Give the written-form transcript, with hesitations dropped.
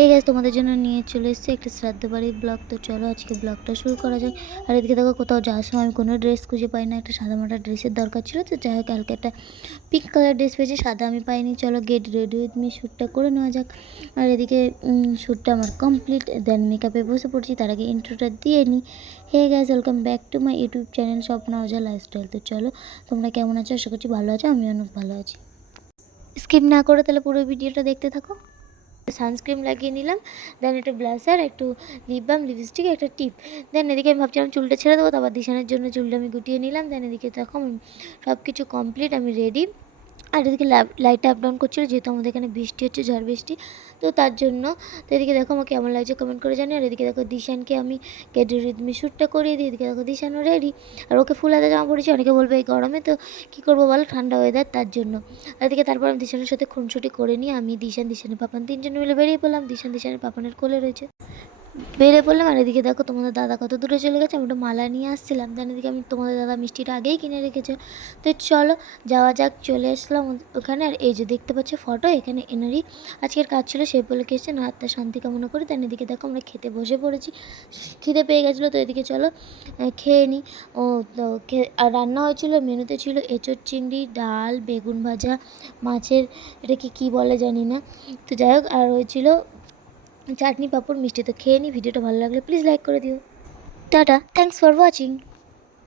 এই গাইস তোমাদের জন্য নিয়ে চলে এসেছি একটা শ্রাদ্ধ বাড়ির ব্লগ। তো চলো আজকে ব্লগটা শুরু করা যাক। আর এদিকে দেখো কোথাও যাওয়ার সময় আমি কোনো ড্রেস খুঁজে পাই না, একটা সাদা মাটা ড্রেসের দরকার ছিল। তো যাই হোক কালকে একটা পিঙ্ক কালার ড্রেস পেয়েছি, সাদা আমি পাইনি। চলো গেট রেডি উইথ মি, শ্যুটটা করে নেওয়া যাক। আর এদিকে শ্যুটটা আমার কমপ্লিট, দেন মেকআপে বসে পড়ছি। তার আগে ইন্ট্রোটা দিয়ে নিই। Hey guys, welcome back to my YouTube channel Swapna Ojha lifestyle. তো চলো তোমরা কেমন আছো? আশা করছি ভালো আছো, আমি অনেক ভালো আছি। স্কিপ না করে তাহলে পুরো ভিডিওটা দেখতে থাকো। সানস্ক্রিন লাগিয়ে নিলাম, দেন একটু ব্লাশার, একটু লিপ বাম, লিপস্টিক, একটা টিপ। দেন এদিকে আমি ভাবছিলাম চুলটা ছেড়ে দেবো, তারপর দিশানের জন্য চুলটা আমি গুটিয়ে নিলাম। দেন এদিকে তখন সব কিছু কমপ্লিট, আমি রেডি। আর এদিকে লাইটটা আপ ডাউন করছিলো, যেহেতু আমাদের এখানে বৃষ্টি হচ্ছে, ঝড় বৃষ্টি। তো তার জন্য তো এদিকে দেখো আমাকে কেমন লাগছে কমেন্ট করে জানি। আর এদিকে দেখো দিশানকে আমি গেট রেডি শ্যুটটা করিয়ে দিই। এদিকে দেখো দিশানও রেডি, আর ওকে ফুল হাতা জামা পড়েছি। অনেকে বলবে এই গরমে তো কী করবো বলো, ঠান্ডা ওয়েদার, তার জন্য। আর এদিকে তারপর আমি দিশানের সাথে খুনসুটি করে নিয়ে আমি দিশানের পাপান তিনজন মিলে বেরিয়ে পড়লাম। দিশানের পাপানের কোলে রয়েছে, বেরিয়ে পড়লাম। আর এদিকে দেখো তোমাদের দাদা কত দূরে চলে গেছে, আমি একটু মালা নিয়ে আসছিলাম। দেন এদিকে আমি তোমাদের দাদা মিষ্টিটা আগেই কিনে রেখেছে। তো চলো যাওয়া যাক, চলে আসলাম ওখানে। আর এই যে দেখতে পাচ্ছ ফটো, এখানে এনারই আজকের কাজ ছিল, সে বলে এসেছেন, আত্মার শান্তি কামনা করে। দেন এদিকে দেখো আমরা খেতে বসে পড়েছি, খিদে পেয়ে গেছিলো। তো এদিকে চলো খেয়ে নিই। ও তো আর রান্না হয়েছিল, মেনুতে ছিল এঁচোড় চিংড়ি, ডাল, বেগুন ভাজা, মাছের এটাকে কী বলে জানি না। তো যাই হোক, আর হয়েছিল চাটনি, পাঁপড়, মিষ্টি। তো খেয়ে নিই। ভিডিওটা ভালো লাগলে প্লিজ লাইক করে দিও। Tata, thanks for watching.